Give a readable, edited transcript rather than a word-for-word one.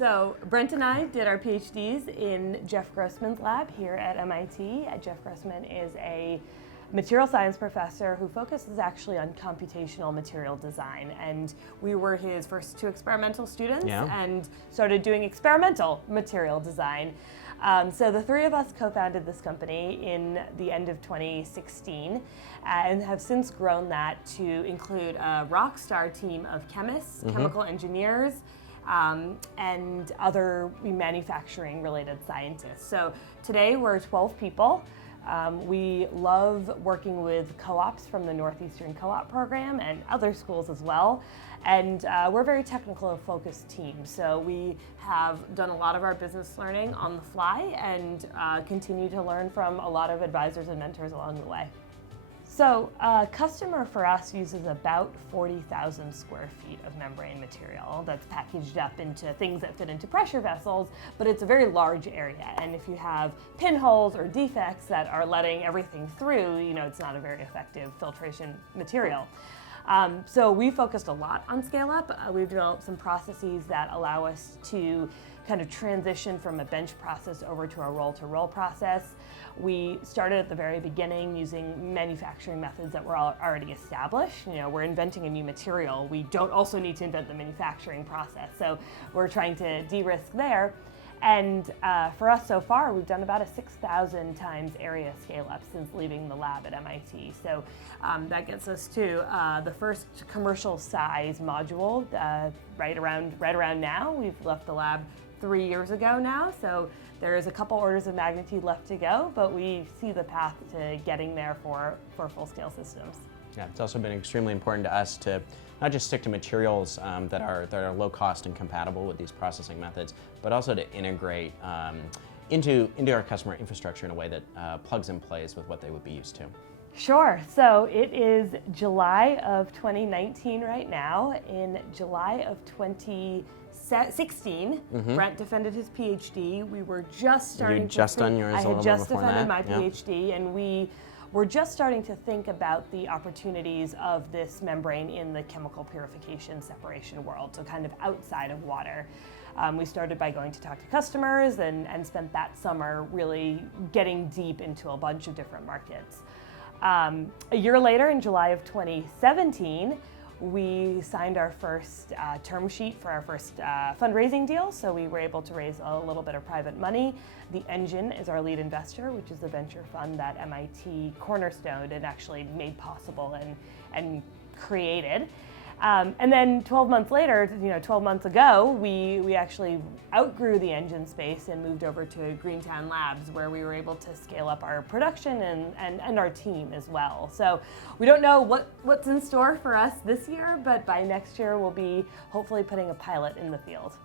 So Brent and I did our PhDs in Jeff Grossman's lab here at MIT. Jeff Grossman is a material science professor who focuses actually on computational material design, and we were his first two experimental students and started doing experimental material design. So the three of us co-founded this company in the end of 2016 and have since grown that to include a rock star team of chemists, chemical engineers, and other manufacturing related scientists. So today we're 12 people. We love working with co-ops from the Northeastern Co-op program and other schools as well. And we're a very technical focused team. So we have done a lot of our business learning on the fly and continue to learn from a lot of advisors and mentors along the way. So a customer for us uses about 40,000 square feet of membrane material that's packaged up into things that fit into pressure vessels, but it's a very large area. And if you have pinholes or defects that are letting everything through, it's not a very effective filtration material. So we focused a lot on scale up. We've developed some processes that allow us to kind of transition from a bench process over to a roll-to-roll process. We started at the very beginning using manufacturing methods that were already established. We're inventing a new material. We don't also need to invent the manufacturing process. So we're trying to de-risk there. And for us so far, we've done about a 6,000 times area scale up since leaving the lab at MIT. So that gets us to the first commercial size module right around now. We've left the lab 3 years ago now, so there is a couple orders of magnitude left to go, but we see the path to getting there for full-scale systems. Yeah, it's also been extremely important to us to not just stick to materials that are low cost and compatible with these processing methods, but also to integrate into our customer infrastructure in a way that plugs and plays with what they would be used to. Sure. So it is July of 2019 right now. In July of 2016, Brent defended his PhD. We were just starting. You just done yours a little bit just before defended that. my PhD, and we're just starting to think about the opportunities of this membrane in the chemical purification separation world, so kind of outside of water. We started by going to talk to customers and spent that summer really getting deep into a bunch of different markets. A year later, in July of 2017, we signed our first term sheet for our first fundraising deal, so we were able to raise a little bit of private money. The Engine is our lead investor, which is the venture fund that MIT cornerstoned and actually made possible and created. And then 12 months later, 12 months ago, we actually outgrew the engine space and moved over to Greentown Labs, where we were able to scale up our production and our team as well. So we don't know what's in store for us this year, but by next year we'll be hopefully putting a pilot in the field.